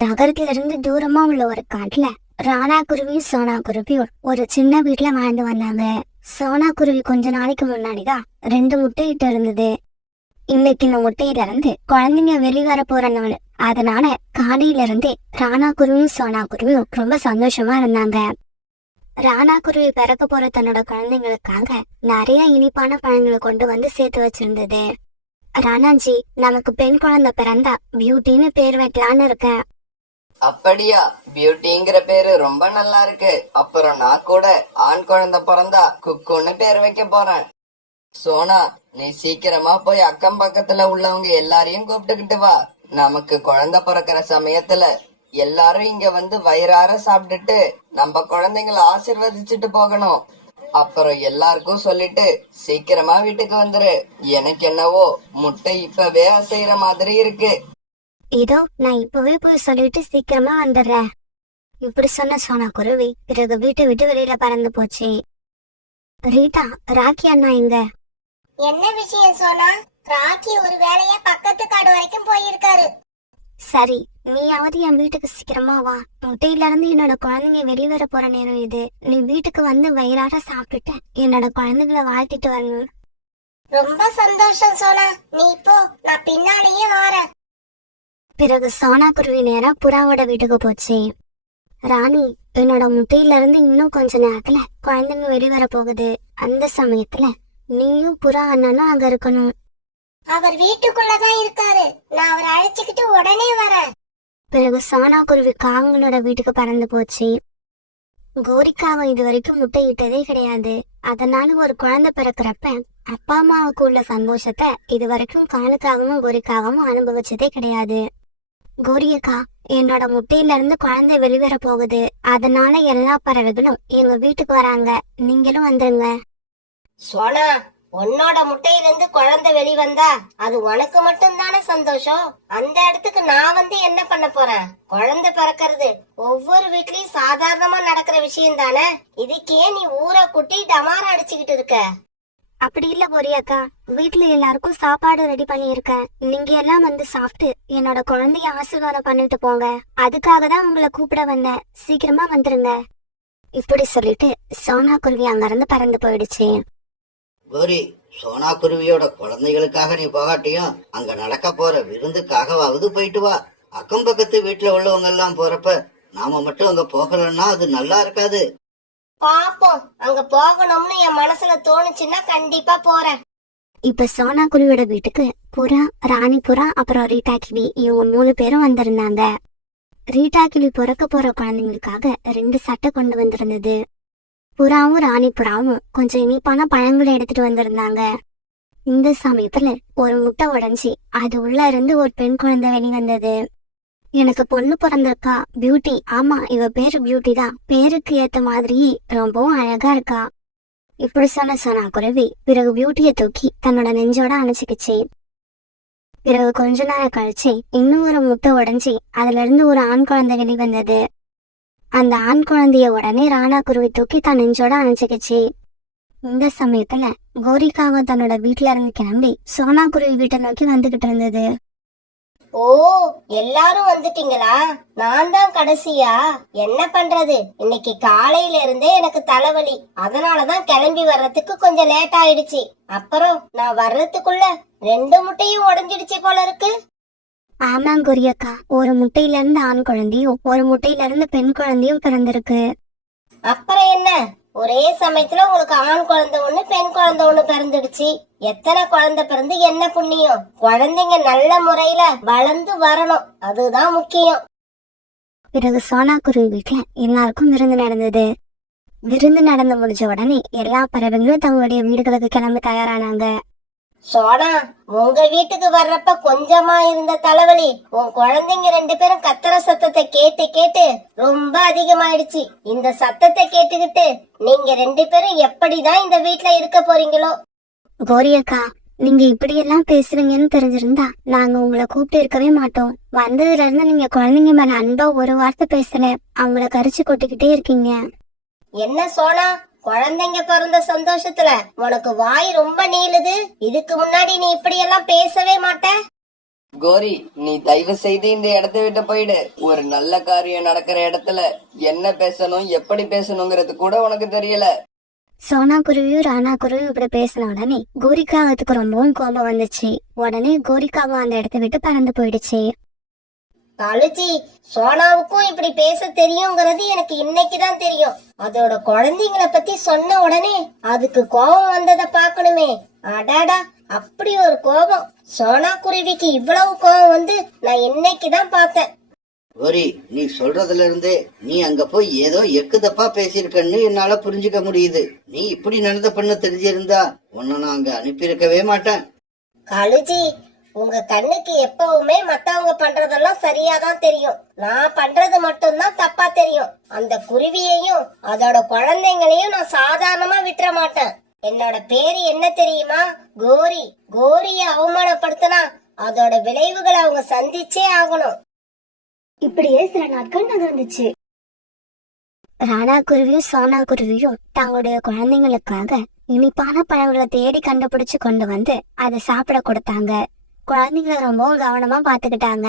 நகரத்துல இருந்து தூரமா உள்ள ஒரு காட்டுல ராணா குருவியும் சோனா குருவியும் ஒரு சின்ன வீட்டுல வாழ்ந்து வந்தாங்க. சோனா குருவி கொஞ்ச நாளைக்கு முன்னாடிதான் 2 முட்டையிட்டு இருந்தது. இன்னைக்கு இந்த முட்டையில இருந்து குழந்தைங்க வெளிவர போற நாள். அதனால காலையில இருந்தே ராணா குருவியும் சோனா குருவியும் ரொம்ப சந்தோஷமா இருந்தாங்க. ராணா குருவி பிறக்க போற தன்னோட குழந்தைங்களுக்காக நிறைய இனிப்பான பழங்களை கொண்டு வந்து சேர்த்து வச்சிருந்தது. ராணாஜி, நமக்கு பெண் குழந்தை பிறந்தா பியூட்டின்னு பேர் வைக்கலான்னு இருக்கேன். அப்படியா? பியூட்டிங்கிற பேரு ரொம்ப நல்லா இருக்கு. அப்புறம் நான் கூட ஆண் குழந்தை பிறந்தா குக்குன்னு பேர் வைக்க போறேன். சோனா, நீ சீக்கிரமா போய் அக்கம் பக்கத்துல உள்ளவங்க எல்லாரையும் கூப்பிட்டுக்கிட்டு வா. நமக்கு குழந்தை பிறக்கிற சமயத்துல எல்லாரும் இங்க வந்து வயிறார சாப்பிட்டுட்டு நம்ம குழந்தைங்களை ஆசிர்வதிச்சுட்டு போகணும். அப்புறம் எல்லாருக்கும் சொல்லிட்டு சீக்கிரமா வீட்டுக்கு வந்துரு. எனக்கு என்னவோ முட்டை இப்பவே அசைற மாதிரி இருக்கு. இதோ நான் இப்பவே போய் சொல்லிட்டு சீக்கிரமா வந்துடுறேன். இப்படி சொன்ன சோனா குருவி பிறகு வீட்டை விட்டு வெளியில பறந்து போச்சு. ரீட்டா, ராக்கி அண்ணா எங்க? என்ன விஷயம் சோனா? ராக்கி ஒரு வேலையா பக்கத்து காடு வரைக்கும் போயிருக்காரு. சரி, நீயாவது என் வீட்டுக்கு சீக்கிரமா வா. முட்டையில இருந்து என்னோட குழந்தைங்க வெளிவர போற நேரம் இது. நீ வீட்டுக்கு வந்து வயிறார சாப்பிட்டுட்டு என்னோட குழந்தைகளை வாழ்த்திட்டு வரணும். ரொம்ப சந்தோஷம் சோனா, நீ போ, நான் பின்னாலேயே வரேன். பிறகு சோனா குருவி நேரா புறாவோட வீட்டுக்கு போச்சு. ராணி, என்னோட முட்டையில இருந்து இன்னும் கொஞ்ச நேரத்துல குழந்தைங்க வெளிவர போகுது. அந்த சமயத்துல நீயும் புறா அண்ணனும் அங்க இருக்கணும். அவர் வீட்டுக்குள்ளதான் இருக்காரு, நான் அவரை அழைச்சுக்கிட்டு உடனே வரேன். பிறகு சோனா குருவி காங்களோட வீட்டுக்கு பறந்து போச்சு. கோரிக்காவை இது வரைக்கும் முட்டையிட்டதே கிடையாது. அதனால ஒரு குழந்தை பிறக்கிறப்ப அப்பா அம்மாவுக்கு உள்ள சந்தோஷத்தை இது வரைக்கும் காலுக்காகவும் கோரிக்காகவும் அனுபவிச்சதே கிடையாது. கோரியக்கா, என்னோட முட்டையில இருந்து குழந்தை வெளிவர போகுது. அதனால எல்லா பறவைகளும் எங்க வீட்டுக்கு வராங்க. நீங்களும் வந்துருங்க. சோனா, உன்னோட முட்டையில இருந்து குழந்தை வெளிவந்தா அது உனக்கு மட்டும் தானே சந்தோஷம். அந்த இடத்துக்கு நான் வந்து என்ன பண்ண போறேன்? குழந்தை பிறக்கிறது ஒவ்வொரு வீட்லயும் சாதாரணமா நடக்கிற விஷயம் தானே. இதுக்கு ஏன் நீ ஊரை கூட்டி டமாரா அடிச்சுக்கிட்டு இருக்க? அப்படி இல்ல கோரியக்கா, வீட்டுல எல்லாருக்கும் சாப்பாடு ரெடி பண்ணியிருக்கேன். நீங்க எல்லாம் வந்து சாப்பிட்டு என்னோட குழந்தைய ஆசீர்வாதம் பண்ணிட்டு போங்க. அதுக்காக தான் உங்களை கூப்பிட வந்தேன். சீக்கிரமா வந்துருங்க. இப்படி சொல்லிட்டு சோனா குருவி அங்க இருந்து பறந்து போயிடுச்சு. கோரி, சோனா குருவியோட குழந்தைகளுக்காக நீ போகாட்டியும் அங்க நடக்க போற விருந்துக்காகவாவது போயிட்டு வா. அக்கம் பக்கத்து வீட்டுல உள்ளவங்க எல்லாம் போறப்ப நாம மட்டும் அங்க போகலன்னா அது நல்லா இருக்காது. பாப்போம், அங்க போகணும்னு என் மனசுல தோணுச்சுன்னா கண்டிப்பா போறேன். இப்ப சோனா குருவியோட வீட்டுக்கு புறா, ராணி புறா, அப்புறம் ரீட்டா கிளி இவங்க 3 பேரும் வந்திருந்தாங்க. ரீட்டா கிளி பிறக்க போற குழந்தைங்களுக்காக 2 சட்டை கொண்டு வந்திருந்தது. புறாவும் ராணி புறாவும் கொஞ்சம் இனிப்பான பழங்களை எடுத்துட்டு வந்திருந்தாங்க. இந்த சமயத்துல ஒரு முட்டை உடைஞ்சி அது உள்ள இருந்து ஒரு பெண் குழந்தை வெளிவந்தது. எனக்கு பொண்ணு பிறந்திருக்கா, பியூட்டி. ஆமா, இவ பேரு பியூட்டி தான். பேருக்கு ஏத்த மாதிரி ரொம்பவும் அழகா இருக்கா. இப்படி சொன்ன சோனா குருவி பிறகு பியூட்டிய தூக்கி தன்னோட நெஞ்சோட அணைச்சிக்கிச்சு. பிறகு கொஞ்ச நேரம் கழிச்சு இன்னும் ஒரு முட்டை உடைஞ்சி அதுல இருந்து ஒரு ஆண் குழந்தை வெளிவந்தது. அந்த ஆண் குழந்தைய உடனே ராணா குருவி தூக்கி தன் நெஞ்சோட அணைச்சிக்கிச்சு. இந்த சமயத்துல கோரிக்காவை தன்னோட வீட்டுல இருந்து கிளம்பி சோனா குருவி வீட்டை நோக்கி வந்துகிட்டு இருந்தது. ஓ, எல்லாரும் வந்துட்டீங்களா? நான் தான் கடைசியா. என்ன பண்றது, இன்னைக்கு காலையில இருந்தே எனக்கு தலைவலி. அதனாலதான் கிளம்பி வர்றதுக்கு கொஞ்சம் லேட் ஆயிடுச்சு. அப்புறம் நான் வர்றதுக்குள்ள 2 முட்டையும் உடைஞ்சிடுச்சு போல இருக்கு. ஆமாம் கோரியக்கா, ஒரு முட்டையில இருந்து ஆண் குழந்தையும் ஒரு முட்டையில இருந்து பெண் குழந்தையும் பிறந்திருக்கு. அப்புறம் என்ன, ஒரே சமயத்துல உங்களுக்கு ஆண் குழந்தை ஒண்ணு பெண் குழந்தை ஒண்ணு பிறந்துடுச்சு. எத்தனை குழந்தை பிறந்து என்ன புண்ணியம்? குழந்தைங்க நல்ல முறையில வளர்ந்து வரணும், அதுதான் முக்கியம். பிறகு சோனா குருவி வீட்டுல எல்லாருக்கும் விருந்து நடந்தது. விருந்து நடந்து முடிஞ்ச உடனே எல்லா பறவைகளும் தங்களுடைய வீடுகளுக்கு கிளம்ப தயாரானாங்க. சோனா, உங்க வீட்டுக்கு வர்றப்ப கொஞ்சமா இருந்த தலைவலி உன் குழந்தைங்க 2 பேரும் கத்துற சத்தத்தை கேட்டு கேட்டு ரொம்ப அதிகமாயிடுச்சு. இந்த சத்தத்தை கேட்டுக்கிட்டு நீங்க 2 பேரும் எப்படிதான் இந்த வீட்டுல இருக்க போறீங்களோ? கோரியக்கா, நீங்க இப்படி எல்லாம் பேசுவீங்கன்னு தெரிஞ்சிருந்தா நாங்க உங்களை கூப்பிட்டு இருக்கவே மாட்டோம். வந்ததுல இருந்து நீங்க குழந்தைங்க மேல அன்பா ஒரு வார்த்தை பேசல, அவங்கள கரிச்சு கொட்டிக்கிட்டே இருக்கீங்க. என்ன சோனா, குழந்தைங்க பிறந்த சந்தோஷத்துல உனக்கு வாய் ரொம்ப நீளுது. இதுக்கு முன்னாடி நீ இப்படி எல்லாம் பேசவே மாட்ட. கோரி, நீ தயவு செய்து இந்த இடத்தை விட்டு போயிடு. ஒரு நல்ல காரியம் நடக்கிற இடத்துல என்ன பேசணும், எப்படி பேசணுங்கிறது கூட உனக்கு தெரியல. சோனா குருவியும் ராணா குருவியும் இப்படி பேசின உடனே கோரிக்காகத்துக்கு ரொம்பவும் கோபம் வந்துச்சு. உடனே கோரிக்காவும் அந்த இடத்த விட்டு பறந்து போயிடுச்சு. காலுஜி, சோனாவுக்கும் இப்படி பேச தெரியுங்கிறது எனக்கு இன்னைக்குதான் தெரியும். அதோட குழந்தைங்களை பத்தி சொன்ன உடனே அதுக்கு கோபம் வந்ததை பார்க்கணுமே. அடாடா, அப்படி ஒரு கோபம்! சோனா குருவிக்கு இவ்வளவு கோபம் வந்து நான் இன்னைக்குதான் பார்த்தேன். கோரி, நீ சொல்றதுல இருந்தே நீ அங்க போய் ஏதோ எக்கு தப்பா பேசியிருக்கன்னு என்னால புரிஞ்சுக்க முடியுது. நீ இப்படி நடந்த பண்ண தெரிஞ்சிருந்தா உன்னை நான் அங்க அனுப்பியிருக்கவே மாட்டேன். காலுஜி, உங்க கண்ணுக்கு எப்பவுமே மத்தவங்க பண்றதெல்லாம் சரியாதான் தெரியும். நான் பண்றது மட்டும்தான் தப்பா தெரியும். அந்த குருவியையும் அதோட குழந்தைங்களையும் நான் சாதாரணமா விட்டுற மாட்டேன். என்னோட பேரு என்ன தெரியுமா? கோரி. கோரிய அவமானப்படுத்தினா அதோட விளைவுகளை அவங்க சந்திச்சே ஆகணும். இப்படியே சில நாட்கள் நகர்ந்துச்சு. ராணா குருவியும் சோனா குருவியும் தங்களுடைய குழந்தைங்களுக்காக இனிப்பான பழங்களை தேடி கண்டுபிடிச்சு கொண்டு வந்து அதை சாப்பிட கொடுத்தாங்க. குழந்தைங்களை ரொம்பவும் கவனமா பாத்துக்கிட்டாங்க.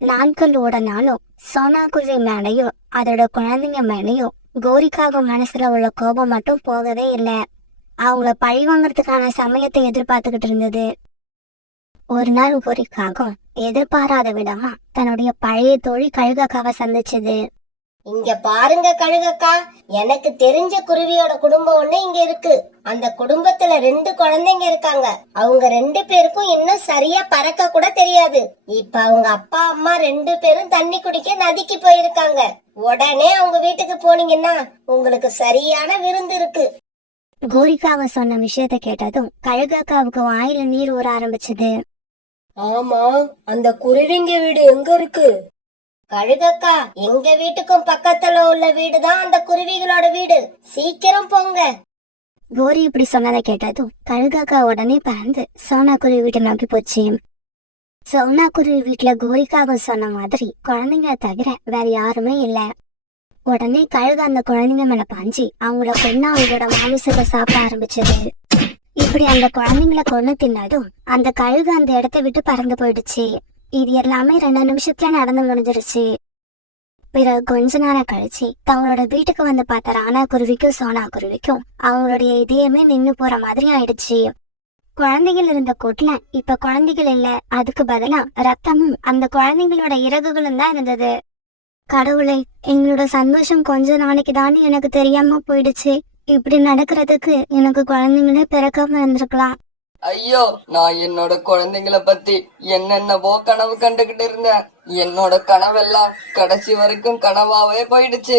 நாட்கள் ஓடனாலும் சோனா குருவி மேலையும் அதோட குழந்தைங்க மேலையும் கோரிக்காக மனசுல உள்ள கோபம் மட்டும் போகவே இல்லை. அவங்கள பழி வாங்கறதுக்கான சமயத்தை எதிர்பார்த்துக்கிட்டு இருந்தது. ஒரு நாள் கோரிக்காகம் எதிர்பாராத விதமா தன்னுடைய பழைய தோழி கழுகக்காவை சந்திச்சது. இங்க பாருங்க கழுகக்கா, எனக்கு தெரிஞ்ச குருவியோட குடும்பம் ஒண்ணு இங்க இருக்கு. அந்த குடும்பத்துல 2 குழந்தைங்க இருக்காங்க. அவங்க 2 பேருக்கும் இன்னும் சரியா பறக்க கூட தெரியாது. இப்ப அவங்க அப்பா அம்மா 2 பேரும் தண்ணி குடிக்க நதிக்கு போயிருக்காங்க. உடனே அவங்க வீட்டுக்கு போனீங்கன்னா உங்களுக்கு சரியான விருந்து இருக்கு. கோரிக்காவை சொன்ன விஷயத்த கேட்டதும் கழுகக்காவுக்கு வாயில நீர் ஊற ஆரம்பிச்சது. ஆமா, அந்த குருவிங்க வீடு எங்க இருக்கு? கழுகக்கா, எங்க வீட்டுக்கும் பக்கத்துல உள்ள வீடுதான் அந்த குருவிகளோட வீடு. சீக்கிரம் போங்க. கோரி இப்படி சொன்னதை கேட்டதும் கழுகக்கா உடனே பறந்து சோனா குருவி வீட்டை நோக்கி போச்சு. சோனா குருவி வீட்டுல கோரிக்காவை சொன்ன மாதிரி குழந்தைங்களை தவிர வேற யாருமே இல்ல. உடனே கழுகு அந்த குழந்தைங்க மேல பாஞ்சு அவங்கள கொண்டு அவங்களோட மாமிசத்தை சாப்பிட ஆரம்பிச்சது. இப்படி அந்த குழந்தைங்களை கொண்டு தின்னதும் அந்த கழுகு அந்த இடத்த விட்டு பறந்து போயிடுச்சு. இது எல்லாமே 2 நிமிஷத்துல நடந்து முடிஞ்சிருச்சு. பிறகு கொஞ்ச நேரம் கழிச்சு தங்களோட வீட்டுக்கு வந்து பார்த்த ராணா குருவிக்கும் சோனா குருவிக்கும் அவங்களுடைய இதயமே நின்னு போற மாதிரி ஆயிடுச்சு. குழந்தைகள் இருந்த கூட்டுல இப்ப குழந்தைகள் இல்ல, அதுக்கு பதிலா ரத்தமும் அந்த குழந்தைங்களோட இறகுகளும் தான் இருந்தது. கடவுளே, எங்களோட சந்தோஷம் கொஞ்ச நாளைக்கு தானே எனக்கு தெரியாம போயிடுச்சு. இப்படி நடக்கிறதுக்கு எனக்கு குழந்தைங்களே பிறக்காம இருந்திருக்கலாம். ஐயோ, நான் என்னோட குழந்தைங்கள பத்தி என்னென்னவோ கனவு கண்டுகிட்டு இருந்தேன். என்னோட கனவெல்லாம் கடைசி வரைக்கும் கனவாவே போயிடுச்சு.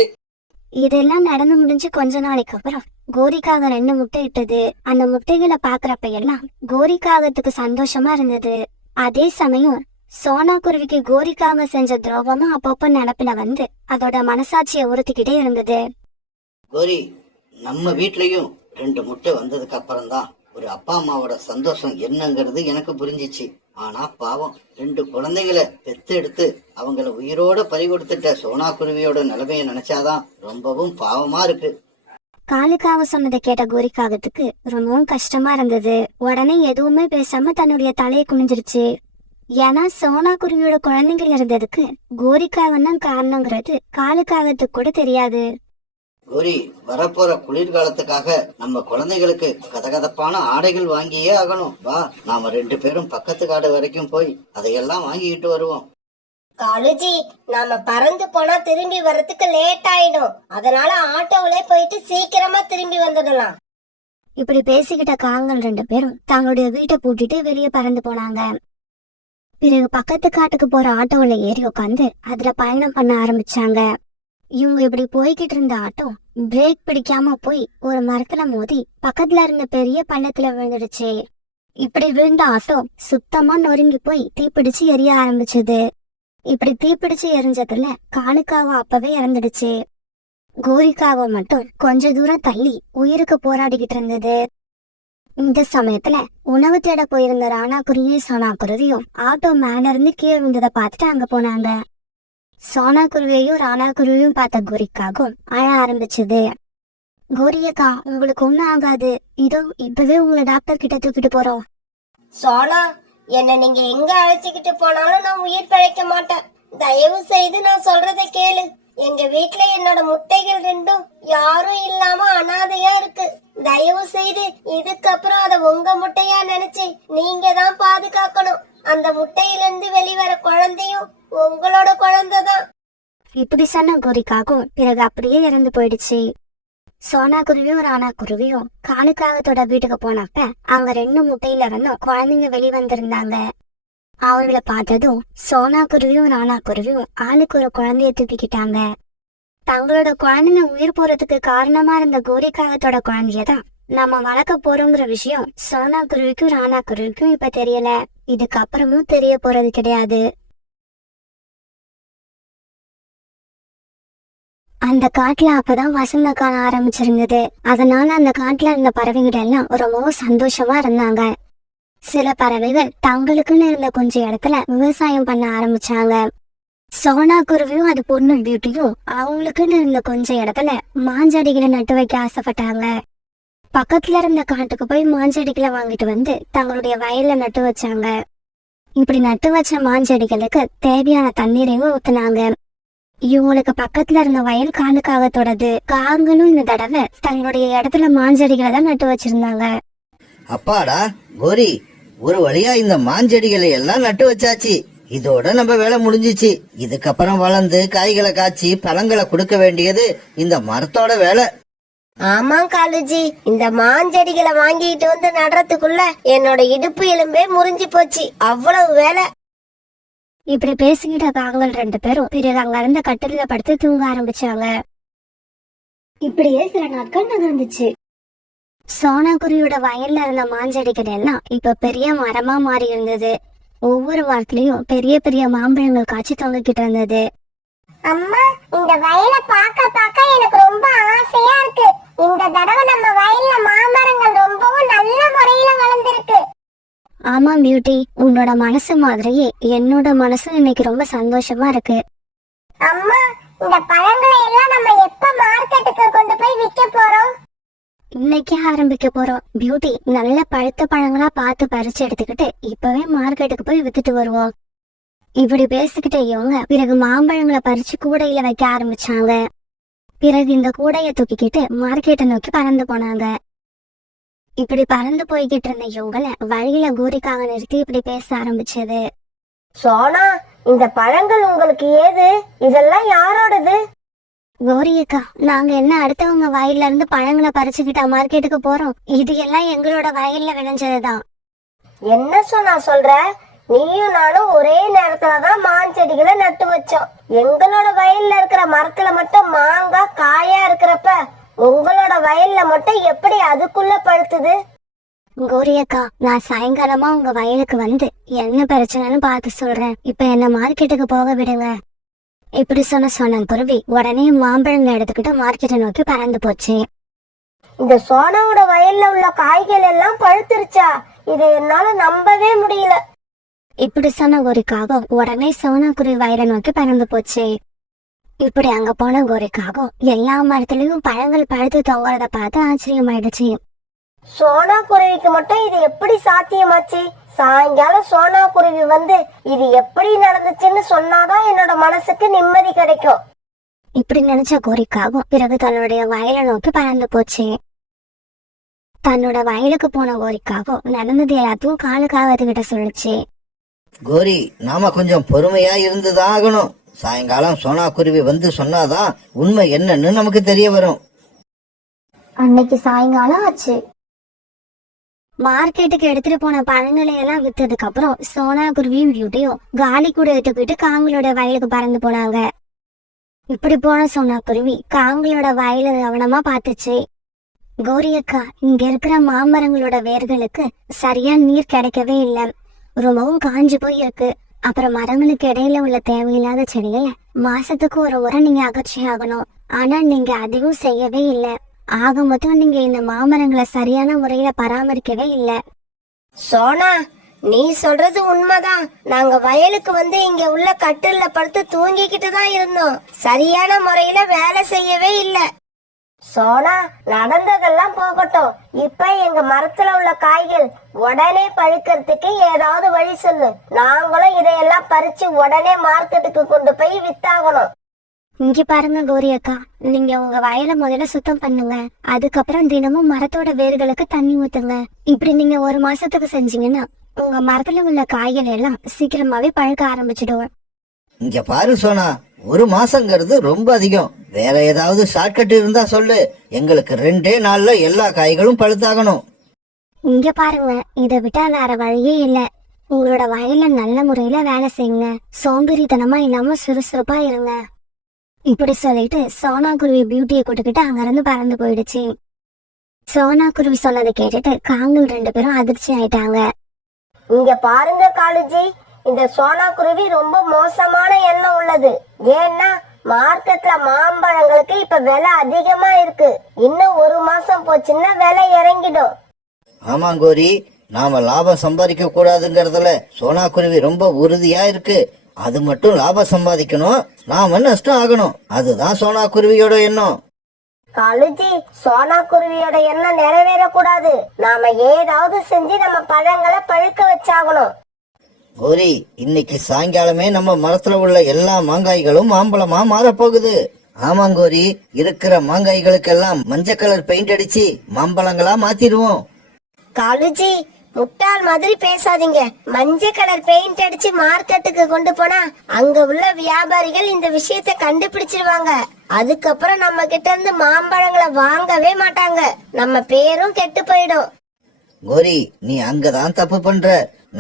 இதெல்லாம் நடந்து முடிஞ்சு கொஞ்ச நாளைக்கு அப்புறம் கோரிக்காக 2 முட்டை இட்டது. அந்த முட்டைகளை பாக்குறப்ப எல்லாம் கோரிக்காகத்துக்கு சந்தோஷமா இருந்தது. அதே சமயம் சோனா குருவிக்கு கோரிக்காக செஞ்ச துரோகமும் அப்பப்ப நினப்புல வந்து அதோட மனசாட்சியை உறுத்திக்கிட்டே இருந்தது. கோரி, நம்ம வீட்லயும் 2 முட்டை வந்ததுக்கு அப்புறம் தான் ஒரு அப்பா அம்மாவோட சந்தோஷம் என்னங்கிறது எனக்கு புரிஞ்சிச்சு. ஆனா பாவம், 2 குழந்தைகளை பெத்து எடுத்து அவங்கள உயிரோட பறி கொடுத்துட்ட சோனா குருவியோட நிலைமையை நினைச்சாதான் ரொம்பவும் பாவமா இருக்கு. காலுக்காக சொன்னதை கேட்ட கோரிக்காகத்துக்கு ரொம்பவும் கஷ்டமா இருந்தது. உடனே எதுவுமே பேசாம தன்னுடைய தலையை குனிஞ்சிருச்சு. ஏன்னா சோனா குருவியோட குழந்தைகள் இருந்ததுக்கு கோரிக்காகம் தான் காரணங்கிறது காலுக்காகத்துக்கு கூட தெரியாது. கோரி, வரப்போற குளிர்காலத்துக்காக நம்ம குழந்தைகளுக்கு கதகதப்பான ஆடைகள் வாங்கியே ஆகணும். வா, நாம 2 பேரும் பக்கத்து காடு வரைக்கும் போய் அதையெல்லாம் வாங்கிட்டு வருவோம். காலுஜி, நாம பறந்து போனா திரும்பி வர்றதுக்கு லேட் ஆயிடும். அதனால ஆட்டோவிலே போயிட்டு சீக்கிரமா திரும்பி வந்துடலாம். இப்படி பேசிக்கிட்ட காங்கள் 2 பேரும் தங்களுடைய வீட்டை பூட்டிட்டு வெளியே பறந்து போனாங்க. பிறகு பக்கத்து காட்டுக்கு போற ஆட்டோல ஏறி உட்காந்து அதுல பயணம் பண்ண ஆரம்பிச்சாங்க. இவங்க இப்படி போய்கிட்டு இருந்த ஆட்டோ பிரேக் பிடிக்காம போய் ஒரு மரத்துல மோதி பக்கத்துல இருந்த பெரிய பள்ளத்துல விழுந்துடுச்சு. இப்படி விழுந்த ஆட்டோ சுத்தமா நொறுங்கி போய் தீப்பிடிச்சு எரிய ஆரம்பிச்சது. இப்படி தீப்பிடிச்சு எரிஞ்சதுல காலுக்காவா அப்பவே இறந்துடுச்சு. கோரிக்காவா மட்டும் கொஞ்ச தூரம் தள்ளி உயிருக்கு போராடிக்கிட்டு இருந்தது. இந்த சமயத்துல உணவு தேட போயிருந்த ராணா குருவியும் சோனா குருவியும் ஆட்டோ மேல இருந்து கீழே விழுந்ததை பார்த்துட்டு அங்க போனாங்க. சோனா குருவியையும் ராணா குருவியும் பார்த்த கோரிக்காகவும் அழ ஆரம்பிச்சது. கோரியக்கா, உங்களுக்கு ஒண்ணும் ஆகாது, இதோ இப்பவே உங்களை டாக்டர் கிட்ட தூக்கிட்டு போறோம். சோனா, என்ன நீங்க எங்க அழைச்சிக்கிட்டு போனாலும் நான் உயிர் பிழைக்க மாட்டேன். தயவு செய்து நான் சொல்றதை கேளு. எங்க வீட்ல என்னோட முட்டைகள் ரெண்டும் யாரும் இல்லாம அனாதையா இருக்கு. தயவு செய்து இதுக்கப்புறம் அத உங்க முட்டையா நினைச்சு நீங்க தான் பாதுகாக்கணும். அந்த முட்டையிலிருந்து வெளிவர குழந்தையும் உங்களோட குழந்தைதான். இப்படி சொன்ன கோரிக்காகும் பிறகு அப்படியே இறந்து போயிடுச்சு. சோனா குருவியும் ராணா குருவியும் காலுக்காகத்தோட வீட்டுக்கு போனப்ப அங்க 2 முட்டையில இருந்தும் குழந்தைங்க வெளிவந்திருந்தாங்க. அவங்கள பார்த்ததும் சோனா குருவியும் ராணா குருவியும் ஆளுக்கு ஒரு குழந்தைய தூக்கிக்கிட்டாங்க. தங்களோட குழந்தைங்க உயிர் போறதுக்கு காரணமா இருந்த கோரிக்காகத்தோட குழந்தையதான் நம்ம வளர்க்க போறோங்கிற விஷயம் சோனா குருவிக்கும் ராணா குருவிக்கும் இப்ப தெரியல. இதுக்கப்புறமும் தெரிய போறது கிடையாது. அந்த காட்டுல அப்பதான் வசந்த காலம் ஆரம்பிச்சிருந்தது. அதனால அந்த காட்டுல இருந்த பறவைகள் எல்லாம் ரொம்பவும் சந்தோஷமா இருந்தாங்க. சில பறவைகள் தங்களுக்குன்னு இருந்த கொஞ்சம் இடத்துல விவசாயம் பண்ண ஆரம்பிச்சாங்க. சோனா குருவியும் அது பொண்ணு பியூட்டியும் அவங்களுக்குன்னு இருந்த கொஞ்சம் இடத்துல மாஞ்செடிகளை நட்டு வைக்க ஆசைப்பட்டாங்க. பக்கத்துல இருந்த காட்டுக்கு போய் மாஞ்செடிகளை வாங்கிட்டு வந்து தங்களுடைய வயல்ல நட்டு வச்சாங்க. இப்படி நட்டு வச்ச மாஞ்செடிகளுக்கு தேவையான தண்ணீரையும் ஊத்துனாங்க. இவங்களுக்கு பக்கத்துல இருந்த வயல் காலுக்காகத்தோடது. காங்களும் இந்த தடவை தங்களுடைய இடத்துல மாஞ்செடிகளை தான் நட்டு வச்சிருந்தாங்க. அப்பாடா கோரி, ஒரு வழியா இந்த மாஞ்செடிகளை எல்லாம் நட்டு வச்சாச்சு. இதோட நம்ம வேலை முடிஞ்சிச்சு. இதுக்கப்புறம் வளர்ந்து காய்களை காய்ச்சி பழங்களை கொடுக்க வேண்டியது இந்த மரத்தோட வேலை. ஆமா காலுஜி, இந்த மாஞ்செடிகளை வாங்கிட்டு வந்து நடுறதுக்குள்ள என்னோட இடுப்பு எலும்பே முறிஞ்சு போச்சு. அவ்வளவு வேலை. இப்படி பேசிக்கிட்ட காங்கள் 2 பேரும் பிறகு அங்க இருந்த கட்டில படுத்து தூங்க ஆரம்பிச்சாங்க. இப்படியே சில நாட்கள் நகர்ந்துச்சு. சோனா குருவியோட வயல்ல இருந்த மாஞ்செடிகள் எல்லாம் இப்ப பெரிய மரமா மாறி இருந்தது. ஒவ்வொரு வாரத்திலயும் பெரிய பெரிய மாம்பழங்கள் காய்ச்சி தொங்கிக்கிட்டு இருந்தது. அம்மா, இந்த வயலை பார்க்க எனக்கு ரொம்ப ஆசையா இருக்கு. இந்த தடவை நம்ம வயல்ல மாமரங்கள் ரொம்பவும் நல்ல முறையில வளர்ந்திருக்கு. ஆமா பியூட்டி, உன்னோட மனசு மாதிரியே என்னோட மனசு இன்னைக்கு ரொம்ப சந்தோஷமா இருக்கு. அம்மா, இந்த பழங்களை எல்லாம் நம்ம எப்ப மார்க்கெட்டுக்கு கொண்டு போய் விற்க போறோம்? இன்னைக்கே ஆரம்பிக்க போறோம். பியூட்டி, நல்ல பழுத்த பழங்களா பார்த்து பறிச்சு எடுத்துக்கிட்டு இப்பவே மார்க்கெட்டுக்கு போய் வித்துட்டு வருவோம். இப்படி பேசிக்கிட்டே இவங்க பிறகு மாம்பழங்களை பறிச்சு கூடையில வைக்க ஆரம்பிச்சாங்க. பிறகு இந்த கூடைய தூக்கிக்கிட்டு மார்க்கெட்டை நோக்கி பறந்து போனாங்க. இப்படி பறந்து போய்கிட்டு இருந்த இவங்கள வழியில கோரிக்காக நிறுத்தி இப்படி பேச ஆரம்பிச்சது. சோனா, இந்த பழங்கள் உங்களுக்கு ஏது? இதெல்லாம் யாரோடது? கோரியக்கா, நாங்க என்ன அடுத்தவங்க வயல்ல இருந்து பழங்களை பறிச்சுக்கிட்டா மார்க்கெட்டுக்கு போறோம்? இது எல்லாம் எங்களோட வயல்ல விளைஞ்சதுதான். என்ன சொன்னா சொல்ற? நீயும் நானும் ஒரே நேரத்துலதான் மாஞ்செடிகளை நட்டு வச்சோம். எங்களோட வயல்ல இருக்கிற மரத்துல மட்டும் மாங்காய் காயா இருக்கிறப்ப உங்களோட வயல்ல மட்டும் எப்படி அதுக்குள்ள பழுத்துது? கோரியக்கா, நான் சாயங்காலமா உங்க வயலுக்கு வந்து என்ன பிரச்சனைன்னு பார்த்து சொல்றேன். இப்ப என்ன மார்க்கெட்டுக்கு போக விடுங்க. இப்படி சொன்ன குருவி உடனே மாம்பழங்களை எடுத்துக்கிட்டு மார்க்கெட்டை நோக்கி பறந்து போச்சு. இந்த சோனாவோட வயல்ல உள்ள காய்கள் எல்லாம் பழுத்துருச்சா? இது என்னால நம்பவே முடியல. இப்படி சொன்ன கோரிக்காக உடனே சோனா குருவி வயலை நோக்கி பறந்து போச்சு. இப்படி அங்க போன கோரிக்காக எல்லா மரத்திலயும் பழங்கள் பழுத்து தொங்குறத பார்த்து ஆச்சரியமாயிடுச்சு. சோனா குருவிக்கு மட்டும் இது எப்படி சாத்தியமாச்சு? சாயங்காலம் சோனா குருவி வந்து இது எப்படி நடந்துச்சுன்னு சொன்னாதான் என்னோட மனசுக்கு நிம்மதி கிடைக்கும். இப்படி நினைச்ச கோரிக்காகவும் பிறகு தன்னுடைய வயலை நோக்கி பறந்து போச்சு. தன்னோட வயலுக்கு போன கோரிக்காகவும் நடந்தது எல்லாத்தையும் காலுக்காகத்துக்கிட்ட சொல்லிச்சு. கோரி, நாம கொஞ்சம் பொறுமையா இருந்துதான் ஆகணும். சாயங்காலம் சோனா குருவி வந்து சொன்னாதான் உண்மை என்னன்னு நமக்கு தெரிய வரும். அன்னைக்கு சாயங்காலம் ஆச்சு. மார்க்கெட்டுக்கு எடுத்துட்டு போன பழங்களை எல்லாம் வித்ததுக்கு அப்புறம் சோனா குருவியும் பியூட்டியும் காலி கூட எடுத்துக்கிட்டு காங்களோட வயலுக்கு பறந்து போனாங்க. இப்படி போன சோனா குருவி காங்களோட வயலை கவனமா பார்த்துச்சு. கோரியக்கா, இங்க இருக்கிற மாமரங்களோட வேர்களுக்கு சரியா நீர் கிடைக்கவே இல்லை. ரொம்பவும் காஞ்சு போய் இருக்கு. அப்புறம் மரங்களுக்கு இடையில உள்ள தேவையில்லாத செடிகளை மாசத்துக்கு ஒரு முறை நீங்க அகற்றி ஆகணும். ஆனா நீங்க அதிகம் செய்யவே இல்லை. ஆக மொத்தம் நீங்க இந்த மாமரங்களை சரியான முறையில பராமரிக்கவே இல்லை. சோனா, நீ சொல்றது உண்மைதான். நாங்க வயலுக்கு வந்து இங்க உள்ள கட்டில்ல படுத்து தூங்கிக்கிட்டு தான் இருந்தோம். சரியான முறையில வேலை செய்யவே இல்ல. சோனா, நடந்ததெல்லாம் போகட்டும். இப்ப எங்க மரத்துல உள்ள காய்கள் உடனே பழுக்கிறதுக்கு ஏதாவது வழி சொல்லு. நாங்களும் இதையெல்லாம் பறிச்சு உடனே மார்க்கெட்டுக்கு கொண்டு போய் வித்தாகணும். இங்க பாருங்க கௌரி அக்கா, நீங்க உங்க வயலை முதல்ல சுத்தம் பண்ணுங்க. அதுக்கப்புறம் தினமும் மரத்தோட வேர்களுக்கு தண்ணி ஊத்துங்க. இப்படி நீங்க 1 மாசத்துக்கு செஞ்சீங்கன்னா உங்க மரத்துல உள்ள காய்கள் எல்லாம் சீக்கிரமாவே பழுக்க ஆரம்பிச்சிடும். இங்க பாரு சோனா, 1 மாசங்கிறது ரொம்ப அதிகம். வேற ஏதாவது ஷார்ட்கட் இருந்தா சொல்லு. எங்களுக்கு 2 நாள்ல எல்லா காய்களும் பழுத்தாகணும். இங்க பாருங்க, இதை விட்டா வேற வழியே இல்ல. உங்களோட வயல்ல நல்ல முறையில வேலை செய்யுங்க. சோம்பேறித்தனமா இல்லாம சுறுசுறுப்பா இருங்க. இப்படி சொல்லிட்டு சோனா குருவி பியூட்டியை கூட்டுக்கிட்டு அங்கிருந்து பறந்து போயிடுச்சு. சோனா குருவி சொன்னதை கேட்டுட்டு காங்கள் 2 பேரும் அதிர்ச்சி ஆயிட்டாங்க. இங்க பாருங்க காலுஜி, இந்த சோனா குருவி ரொம்ப மோசமான எண்ணம் உள்ளது. ஏன்னா மார்க்கெட்ல மாம்பழங்களுக்கு இப்ப விலை அதிகமா இருக்கு. இன்னும் 1 மாசம் போச்சுன்னா விலை இறங்கிடும். ஆமா கோரி, நாம லாபம் சம்பாதிக்க கூடாதுங்கிறதுல சோனா குருவி ரொம்ப உறுதியா இருக்கு. அது மட்டும் லாபம் சம்பாதிக்கணும், நாம நஷ்டம் ஆகணும். அதுதான் சோனா குருவியோட எண்ணம். காலுஜி, சோனா குருவியோட எண்ணம் நிறைவேறக்கூடாது. நாம ஏதாவது செஞ்சு நம்ம பழங்களை பழுக்க வச்சாகணும். கோரி, இன்னைக்கு சாயங்காலமே நம்ம மரத்துல உள்ள எல்லா மாங்காய்களும் மாம்பழமா மாறப்போகுது. ஆமாங்கோரி, இருக்கிற மாங்காய்களுக்கெல்லாம் மஞ்சள் கலர் பெயிண்ட் அடிச்சு மாம்பழங்களா மாத்திடுவோம். காலுஜி, முட்டாள் மாதிரி பேசாதீங்க. மஞ்சள் கலர் பெயிண்ட் அடிச்சு மார்க்கெட்டுக்கு கொண்டு போனா அங்க உள்ள வியாபாரிகள் இந்த விஷயத்தை கண்டுபிடிச்சிருவாங்க. அதுக்கப்புறம் நம்ம கிட்ட இருந்து மாம்பழங்களை வாங்கவே மாட்டாங்க. நம்ம பேரும் கெட்டு போயிடும். கோரி, நீ அங்கதான் தப்பு பண்ற.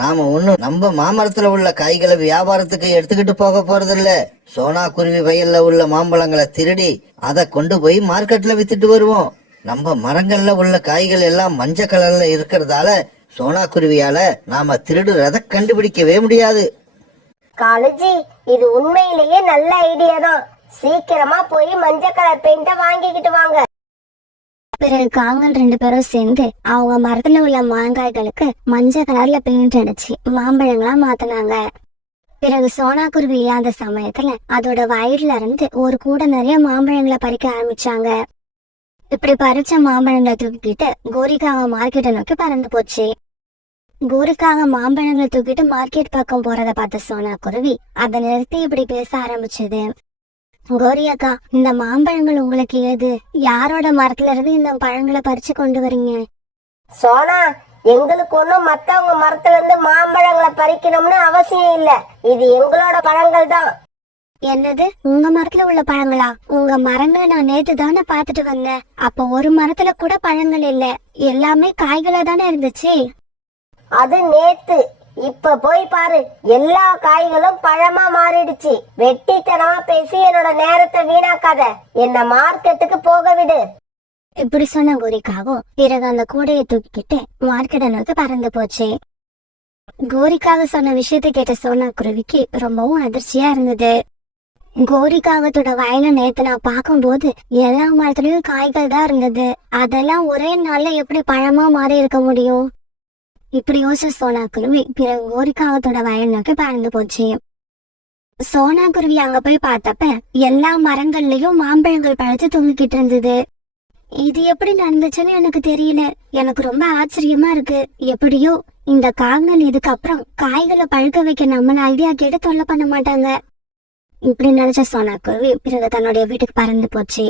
நாம ஒண்ணும் நம்ம மாமரத்துல உள்ள காய்களை வியாபாரத்துக்கு எடுத்துக்கிட்டு போக போறதில்ல. சோனா குருவி வயல்ல உள்ள மாம்பழங்களை திருடி அதை கொண்டு போய் மார்க்கெட்ல வித்துட்டு வருவோம். நம்ம மரங்கள்ல உள்ள காய்கள் எல்லாம் மஞ்சள் கலர்ல இருக்கிறதால சோனா குருவியால நாம திருடுறத கண்டுபிடிக்கவே முடியாது. காலுஜி, இது உண்மையிலேயே நல்ல ஐடியா தான். சீக்கிரமா போய் மஞ்சள் கலர் பெயிண்ட வாங்கிக்கிட்டு வாங்க. பிறகு காங்கள் 2 பேரும் சேர்ந்து அவங்க மரத்துல உள்ள மாங்காய்களுக்கு மஞ்சள் கலர்ல பெயிண்ட் அடிச்சு மாம்பழங்களா மாத்தினாங்க. பிறகு சோனா குருவி இல்லாத சமயத்துல அதோட வயல்ல இருந்து ஒரு கூட நிறைய மாம்பழங்களை பறிக்க ஆரம்பிச்சாங்க. இப்படி பறிச்ச மாம்பழங்களை தூக்கிட்டு கோரிக்காக மார்க்கெட்டை நோக்கி பறந்து போச்சு. கோரிக்காக மாம்பழங்களை தூக்கிட்டு மார்க்கெட் பக்கம் போறத பார்த்த சோனா குருவி அதை நிறுத்தி இப்படி பேச ஆரம்பிச்சது. கோரி அக்கா, இந்த மாம்பழங்கள் உங்களுக்கு ஏது? யாரோட மரத்துல இருந்து இந்த பழங்களை பறிச்சு கொண்டு வரீங்க? சோனா, எங்களுக்கு ஒண்ணும் மத்தவங்க மரத்துல இருந்து மாம்பழங்களை பறிக்கணும்னு அவசியம் இல்ல. இது எங்களோட பழங்கள் தான். என்னது, உங்க மரத்துல உள்ள பழங்களா? உங்க மரங்களை நான் நேத்து தானே பாத்துட்டு வந்தேன். அப்ப ஒரு மரத்துல கூட பழங்கள் இல்ல, எல்லாமே காய்களா தானே இருந்துச்சு. அது நேத்து. இப்ப போய் பாரு, எல்லா காய்களும் பழமா மாறிடுச்சு. வெட்டித்தனமா பேசி என்னோட நேரத்தை வீணாக்காத. என்ன மார்க்கெட்டுக்கு போக விடு. இப்படி சொன்ன கோரிக்காவும் பிறகு அந்த கூடையை தூக்கிக்கிட்டு மார்க்கெட்டை நோக்கி பறந்து போச்சு. கோரிக்காக சொன்ன விஷயத்தை கேட்ட சோனா குருவிக்கு ரொம்பவும் அதிர்ச்சியா இருந்தது. கோரிக்காகத்தோட வயலை நேத்து நான் பார்க்கும்போது எல்லா மரத்துலயும் காய்கள் தான் இருந்தது. அதெல்லாம் ஒரே நாள்ல எப்படி பழமா மாறி இருக்க முடியும்? இப்படி யோசிச்ச சோனா குருவி பிறகு கோரிக்காகத்தோட வயல் நோக்கி பறந்து போச்சு. சோனா குருவி அங்க போய் பார்த்தப்ப எல்லா மரங்கள்லயும் மாம்பழங்கள் பழுத்து தொங்கிக்கிட்டு இருந்தது. இது எப்படி நடந்துச்சுன்னு எனக்கு தெரியல. எனக்கு ரொம்ப ஆச்சரியமா இருக்கு. எப்படியோ இந்த காங்கள் இதுக்கப்புறம் காய்களை பழுக்க வைக்க நம்மள ஐடியா கேட்டு தொல்லை பண்ண மாட்டாங்க. இப்படி நினைச்ச சோனா குருவி பிறகு தன்னுடைய வீட்டுக்கு பறந்து போச்சு.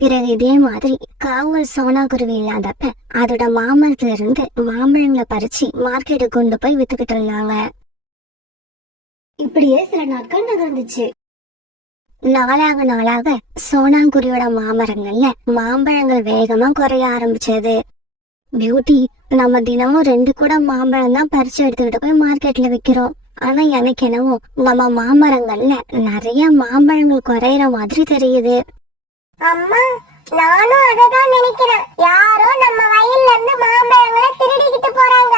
பிறகு இதே மாதிரி காவல் சோனா குருவி இல்லாதப்ப அதோட மாமரத்துல இருந்து மாம்பழங்களை பறிச்சு மார்க்கெட்டுக்கு கொண்டு போய் வித்துக்கிட்டு இருந்தாங்க. இப்படியே சில நாட்கள் நகர்ந்துச்சு. நாளாக நாளாக சோனாங்குருவியோட மாமரங்கள்ல மாம்பழங்கள் வேகமா குறைய ஆரம்பிச்சது. பியூட்டி, நம்ம தினமும் 2 கூட மாம்பழம் தான் பறிச்சு எடுத்துக்கிட்டு போய் மார்க்கெட்ல விக்கிறோம். ஆனா எனக்கு என்னவோ நம்ம மாமரங்கள்ல நிறைய மாம்பழங்கள் குறையிற மாதிரி தெரியுது. அம்மா, நானும் அததான் நினைக்கிறேன். யாரோ நம்ம வயல்ல இருந்து மாம்பழங்களை திருடிக்கிட்டு போறாங்க.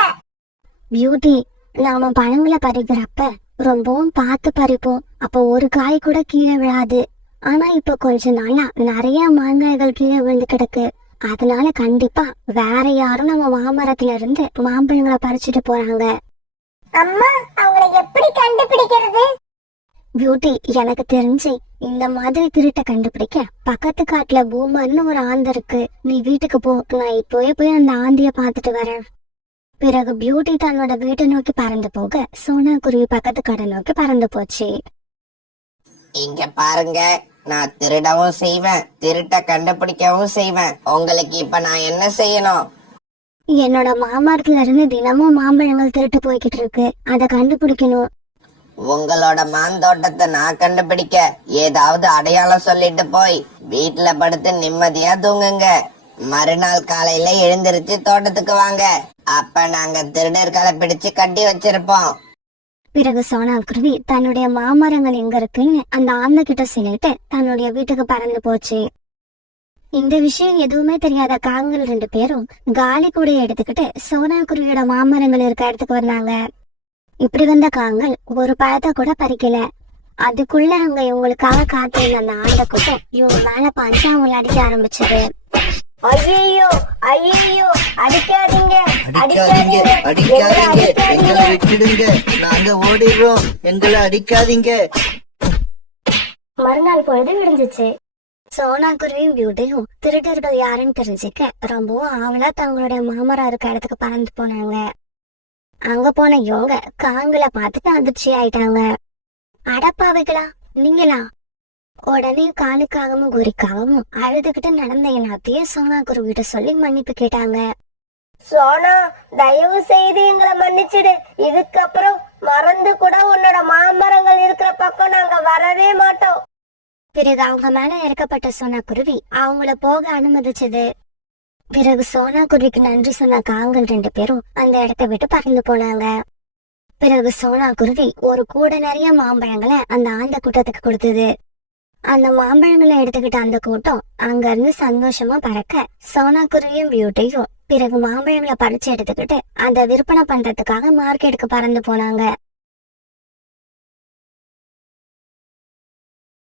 பியூட்டி, நாம பழங்களை பறிக்கிறப்ப ரொம்பவும் பார்த்து பறிப்போம். அப்போ ஒரு காய் கூட கீழே விழாது. ஆனா இப்ப கொஞ்ச நாளா நிறைய மாங்காய்கள் கீழே விழுந்து கிடக்கு. அதனால கண்டிப்பா வேற யாரும் நம்ம மாமரத்துல இருந்து மாம்பழங்களை பறிச்சுட்டு போறாங்க. அம்மா, அவங்களை எப்படி கண்டுபிடிக்கிறது? பியூட்டி, எனக்கு தெரிஞ்சு இந்த மாதிரி திருட்ட கண்டுபிடிக்க பக்கத்து காட்டுல பூமர்னு ஒரு ஆந்தை இருக்கு. நீ வீட்டுக்கு போ, நான் இப்போவே போய் அந்த ஆந்திய பாத்துட்டு வரேன். பிறகு பியூட்டி தன்னோட வீட்டை நோக்கி பறந்து போக சோனா குருவி பக்கத்து காடை நோக்கி பறந்து போச்சு. இங்க பாருங்க, நான் திருடவும் செய்வேன், திருட்ட கண்டுபிடிக்கவும் செய்வேன். உங்களுக்கு இப்ப நான் என்ன செய்யணும்? என்னோட மாமரத்துல இருந்து தினமும் மாம்பழங்கள் திருட்டு போய்கிட்டு இருக்கு, அதை கண்டுபிடிக்கணும். உங்களோட மாந்தோட்டத்தை நான் கண்டுபிடிக்க ஏதாவது அடையாளம் சொல்லிட்டு போய் வீட்டுல படுத்து நிம்மதியா தூங்குங்க. மறுநாள் காலையில எழுந்திருச்சு தோட்டத்துக்கு வாங்க. அப்ப நாங்க திருடர்களை பிடிச்சு கட்டி வச்சிருப்போம். பிறகு சோனா குருவி தன்னுடைய மாமரங்கள் எங்க இருக்குன்னு அந்த ஆந்தை கிட்ட சொல்லிட்டு தன்னுடைய வீட்டுக்கு பறந்து போச்சு. இந்த விஷயம் எதுவுமே தெரியாத காங்கள் 2 பேரும் காலி கூடைய எடுத்துக்கிட்டு சோனா குருவியோட மாமரங்கள் இருக்க இடத்துக்கு வந்தாங்க. இப்படி வந்த காங்கள் ஒரு பழத்தை கூட பறிக்கல. அதுக்குள்ள அங்க இவங்களுக்காக காத்திருந்த அந்த ஆந்தை கூட்டம் இவங்க மேல பாஞ்சு அவங்களை அடிக்க ஆரம்பிச்சது. ஐயோ ஐயோ, அடிக்காதீங்க அடிக்காதீங்க அடிக்காதீங்க, எங்களை விட்டுடுங்க, நாங்க ஓடிடுறோம், எங்களை அடிக்காதீங்க. மறுநாள் பொழுது விடிஞ்சிச்சு. சோனா குருவியும் பியூட்டியும் திருடர்கள் யாருன்னு தெரிஞ்சுக்க ரொம்பவும் ஆவலா தங்களுடைய மாமரம் இருக்க இடத்துக்கு பறந்து போனாங்க. அங்க போன இவங்க காங்களை பார்த்துட்டு அதிர்ச்சி ஆயிட்டாங்க. அடப்பாவைகளா நீங்களா? உடனே காலுக்காகவும் குறிக்காகவும் அழுதுகிட்டு நடந்த எல்லாத்தையும் சோனா குருவிட்ட சொல்லி மன்னிப்பு கேட்டாங்க. சோனா, தயவு செய்து எங்களை மன்னிச்சிடு. இதுக்கப்புறம் மறந்து கூட உன்னோட மாமரங்கள் இருக்கிற பக்கம் நாங்க வரவே மாட்டோம். பிறகு அவங்க மேல இறக்கப்பட்ட சோனா குருவி அவங்கள போக அனுமதிச்சது. பிறகு சோனா குருவிக்கு நன்றி சொன்ன காங்கள் 2 பேரும் அந்த இடத்தை விட்டு பறந்து போனாங்க. பிறகு சோனா குருவி ஒரு கூட நிறைய மாம்பழங்களை அந்த ஆந்த கூட்டத்துக்கு கொடுத்தது. அந்த மாம்பழங்களை எடுத்துக்கிட்ட அந்த கூட்டம் அங்க இருந்து சந்தோஷமா பறக்க சோனா குருவியும் பியூட்டியும் பிறகு மாம்பழங்களை பறிச்சு எடுத்துக்கிட்டு அதை விற்பனை பண்றதுக்காக மார்க்கெட்டுக்கு பறந்து போனாங்க.